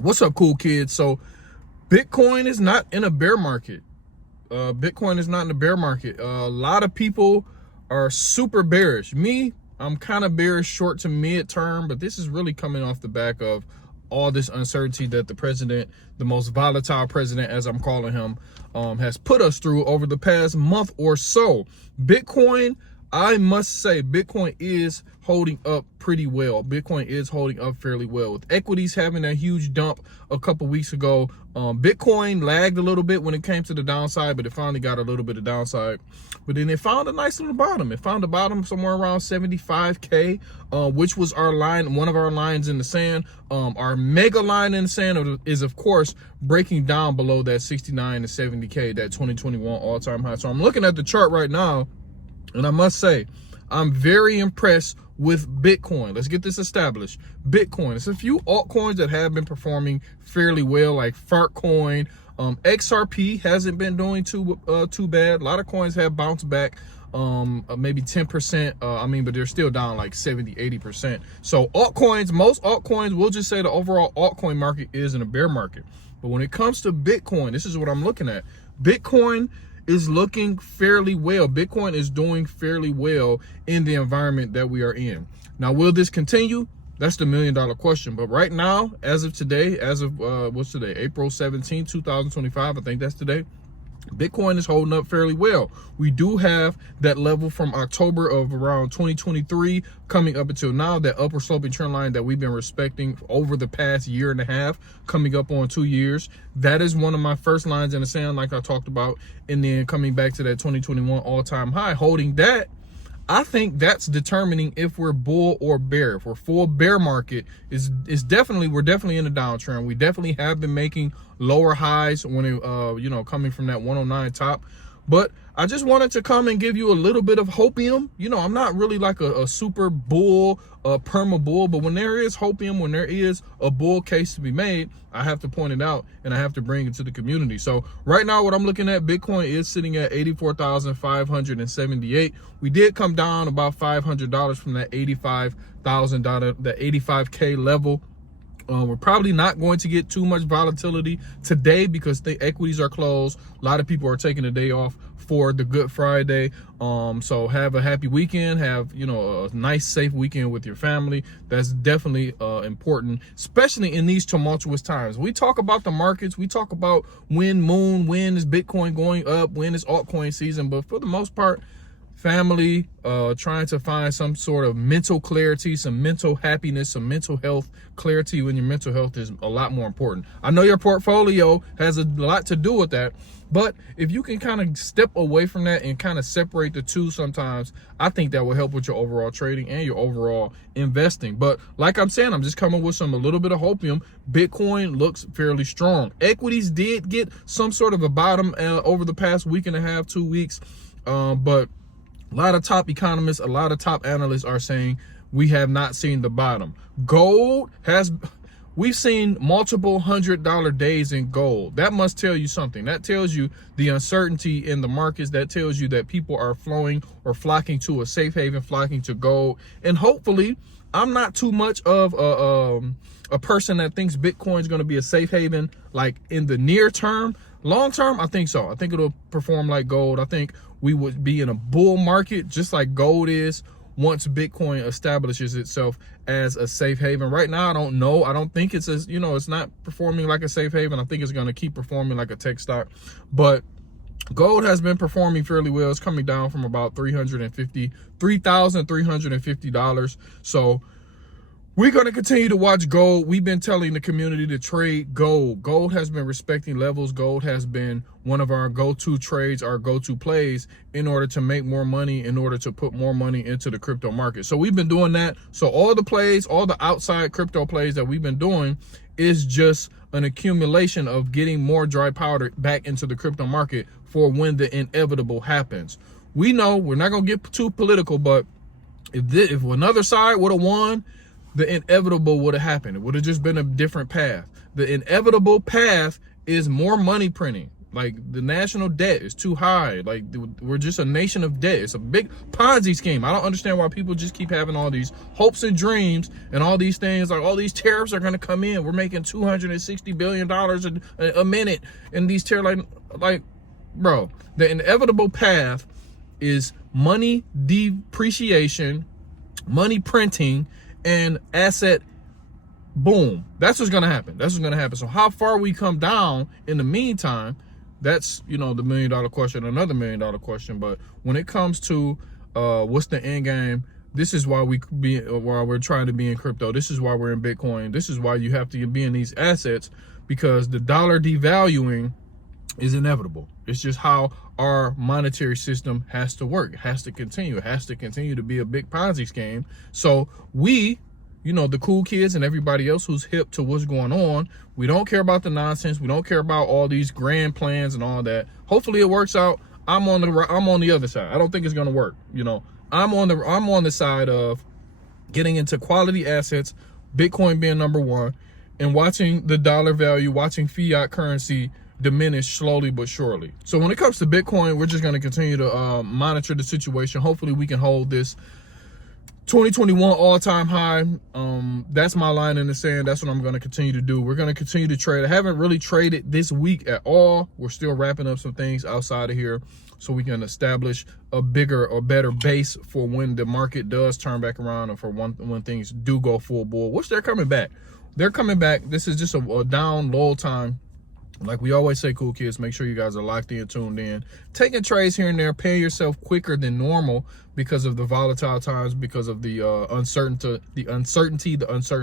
What's up, cool kids? So Bitcoin is not in a bear market. Bitcoin is not in a bear market. A lot of people are super bearish. Me, I'm kind of bearish short to mid term, but this is really coming off the back of all this uncertainty that the president, the most volatile president, as I'm calling him, has put us through over the past month or so. Bitcoin, I must say, Bitcoin is holding up pretty well. Bitcoin is holding up fairly well. With equities having a huge dump a couple weeks ago, Bitcoin lagged a little bit when it came to the downside, but it finally got a little bit of downside. But then it found a nice little bottom. It found a bottom somewhere around 75K, which was our line, one of our lines in the sand. Our mega line in the sand is, of course, breaking down below that 69 to 70K, that 2021 all-time high. So I'm looking at the chart right now, and I must say, I'm very impressed with Bitcoin. Let's get this established. Bitcoin, there's a few altcoins that have been performing fairly well, like Fartcoin. XRP hasn't been doing too bad. A lot of coins have bounced back, maybe 10%. But they're still down like 70, 80%. So altcoins, most altcoins, we'll just say the overall altcoin market is in a bear market. But when it comes to Bitcoin, this is what I'm looking at. Bitcoin is looking fairly well. Bitcoin is doing fairly well in the environment that we are in. Now, will this continue? That's the $1 million question. But right now, as of today, what's today? April 17, 2025, I think that's today. Bitcoin is holding up fairly well. We do have that level from October of around 2023 coming up until now, that upper sloping trend line that we've been respecting over the past year and a half, coming up on 2 years. That is one of my first lines in the sand, like I talked about, and then coming back to that 2021 all-time high, holding that. I think that's determining if we're bull or bear. If we're full bear market, we're definitely in a downtrend. We definitely have been making lower highs when it, coming from that 109 top. But I just wanted to come and give you a little bit of hopium. I'm not really like a super bull, perma bull, but when there is hopium, when there is a bull case to be made, I have to point it out and I have to bring it to the community. So right now, what I'm looking at, Bitcoin is sitting at 84,578. We did come down about $500 from that $85,000, the 85K level. We're probably not going to get too much volatility today because the equities are closed. A lot of people are taking a day off for the Good Friday. So have a happy weekend. Have, a nice, safe weekend with your family. That's definitely important, especially in these tumultuous times. We talk about the markets. We talk about when is Bitcoin going up, when is altcoin season. But for the most part, family, trying to find some sort of mental clarity, some mental happiness, some mental health clarity when your mental health is a lot more important. I know your portfolio has a lot to do with that, but if you can kind of step away from that and kind of separate the two sometimes, I think that will help with your overall trading and your overall investing. But like I'm saying, I'm just coming with a little bit of hopium. Bitcoin looks fairly strong. Equities did get some sort of a bottom over the past week and a half, 2 weeks, but a lot of top economists, a lot of top analysts are saying we have not seen the bottom. Gold we've seen multiple $100 days in gold. That must tell you something. That tells you the uncertainty in the markets. That tells you that people are flowing or flocking to a safe haven, flocking to gold. And hopefully, I'm not too much of a person that thinks Bitcoin is going to be a safe haven like in the near term. Long term, I think so. I think it'll perform like gold. I think we would be in a bull market just like gold is once Bitcoin establishes itself as a safe haven. Right now, I don't know. I don't think it's it's not performing like a safe haven. I think it's going to keep performing like a tech stock. But gold has been performing fairly well. It's coming down from about $3,350. So we're going to continue to watch gold. We've been telling the community to trade gold. Gold has been respecting levels. Gold has been one of our go-to trades, our go-to plays in order to make more money, in order to put more money into the crypto market. So we've been doing that. So all the plays, all the outside crypto plays that we've been doing is just an accumulation of getting more dry powder back into the crypto market for when the inevitable happens. We know we're not going to get too political, but if another side would have won, the inevitable would have happened. It would have just been a different path. The inevitable path is more money printing. Like, the national debt is too high. Like, we're just a nation of debt. It's a big Ponzi scheme. I don't understand why people just keep having all these hopes and dreams and all these things. Like, all these tariffs are going to come in. We're making $260 billion a minute. And these tariffs, like, bro, the inevitable path is money depreciation, money printing, and asset boom. That's what's going to happen. That's what's going to happen. So how far we come down in the meantime, that's, you know, the $1 million question, another $1 million question. But when it comes to what's the end game, this is why we're trying to be in crypto. This is why we're in Bitcoin. This is why you have to be in these assets, because the dollar devaluing is inevitable. It's just how our monetary system has to work. It has to continue. It has to continue to be a big Ponzi scheme. So we, you know, the cool kids and everybody else who's hip to what's going on, we don't care about the nonsense. We don't care about all these grand plans and all that. Hopefully it works out. I'm on the other side. I don't think it's gonna work. You know, I'm on the side of getting into quality assets, Bitcoin being number one, and watching the dollar value, watching fiat currency diminish slowly but surely. So when it comes to Bitcoin, we're just going to continue to monitor the situation. Hopefully we can hold this 2021 all-time high. That's my line in the sand. That's what I'm going to continue to do. We're going to continue to trade. I haven't really traded this week at all. We're still wrapping up some things outside of here so we can establish a bigger or better base for when the market does turn back around, and for when things do go full bull, which they're coming back. They're coming back. This is just a down, low time. Like we always say, cool kids, make sure you guys are locked in, tuned in, taking trades here and there, paying yourself quicker than normal because of the volatile times, because of the uncertain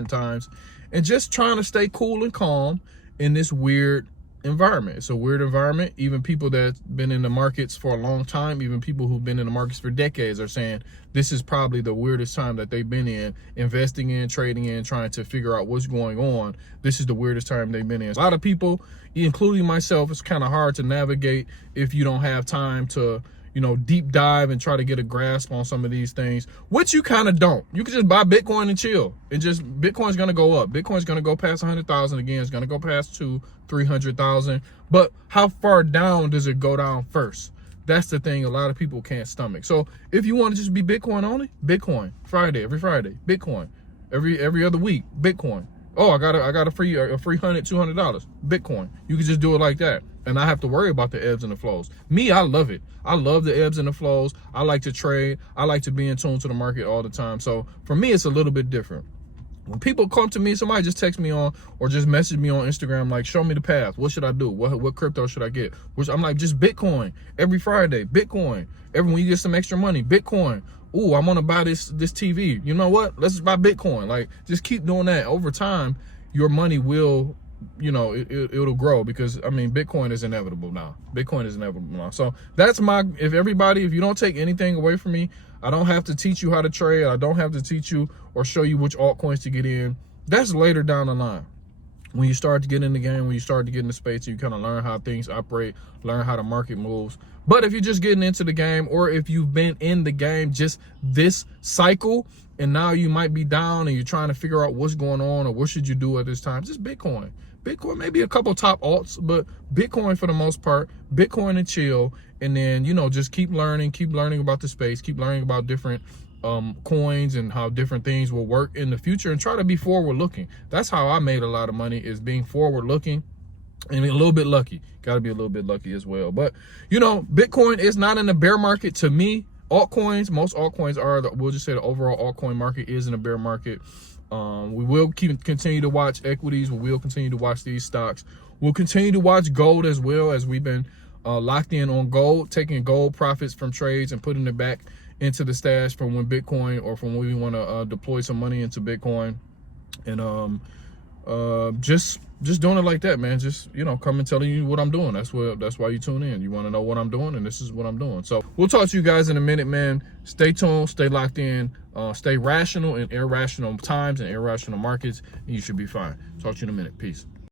times, and just trying to stay cool and calm in this weird environment. It's a weird environment. Even people that's been in the markets for a long time, even people who've been in the markets for decades, are saying this is probably the weirdest time that they've been in, investing in, trading in, trying to figure out what's going on. This is the weirdest time they've been in. A lot of people, including myself, it's kind of hard to navigate if you don't have time to, you know, deep dive and try to get a grasp on some of these things, which you kind of don't. You can just buy Bitcoin and chill. And just, Bitcoin's going to go up. Bitcoin's going to go past 100,000 again. It's going to go past 300,000. But how far down does it go down first? That's the thing a lot of people can't stomach. So if you want to just be Bitcoin only, Bitcoin every Friday, Bitcoin every other week, Bitcoin. Oh, I got a free $200, Bitcoin. You can just do it like that, and I have to worry about the ebbs and the flows. Me, I love it. I love the ebbs and the flows. I like to trade. I like to be in tune to the market all the time. So for me, it's a little bit different. When people come to me, somebody just text me on or just message me on Instagram, like, show me the path. What should I do? What crypto should I get? Which I'm like, just Bitcoin every Friday, Bitcoin. When you get some extra money, Bitcoin. Ooh, I want to buy this TV. You know what? Let's just buy Bitcoin. Like, just keep doing that. Over time, your money will, you know, it'll grow, because I mean, Bitcoin is inevitable now. Bitcoin is inevitable now. So that's if you don't take anything away from me, I don't have to teach you how to trade. I don't have to teach you or show you which altcoins to get in. That's later down the line. When you start to get in the game, when you start to get in the space, you kind of learn how things operate, learn how the market moves. But if you're just getting into the game, or if you've been in the game just this cycle, and now you might be down and you're trying to figure out what's going on or what should you do at this time, just Bitcoin. Bitcoin, maybe a couple top alts, but Bitcoin for the most part, Bitcoin and chill. And then, you know, just keep learning about the space, keep learning about different coins and how different things will work in the future, and try to be forward looking. That's how I made a lot of money, is being forward looking and a little bit lucky. Got to be a little bit lucky as well. But, you know, Bitcoin is not in the bear market to me. Altcoins, most altcoins are, we'll just say the overall altcoin market is in a bear market. We will continue to watch equities. We will continue to watch these stocks. We'll continue to watch gold as well, as we've been locked in on gold, taking gold profits from trades and putting it back into the stash from when Bitcoin, or from when we want to deploy some money into Bitcoin. And just doing it like that, man. Just, you know, coming telling you what I'm doing. That's why you tune in. You want to know what I'm doing, and this is what I'm doing. So we'll talk to you guys in a minute, man. Stay tuned, stay locked in, stay rational in irrational times and irrational markets, and you should be fine. Talk to you in a minute. Peace.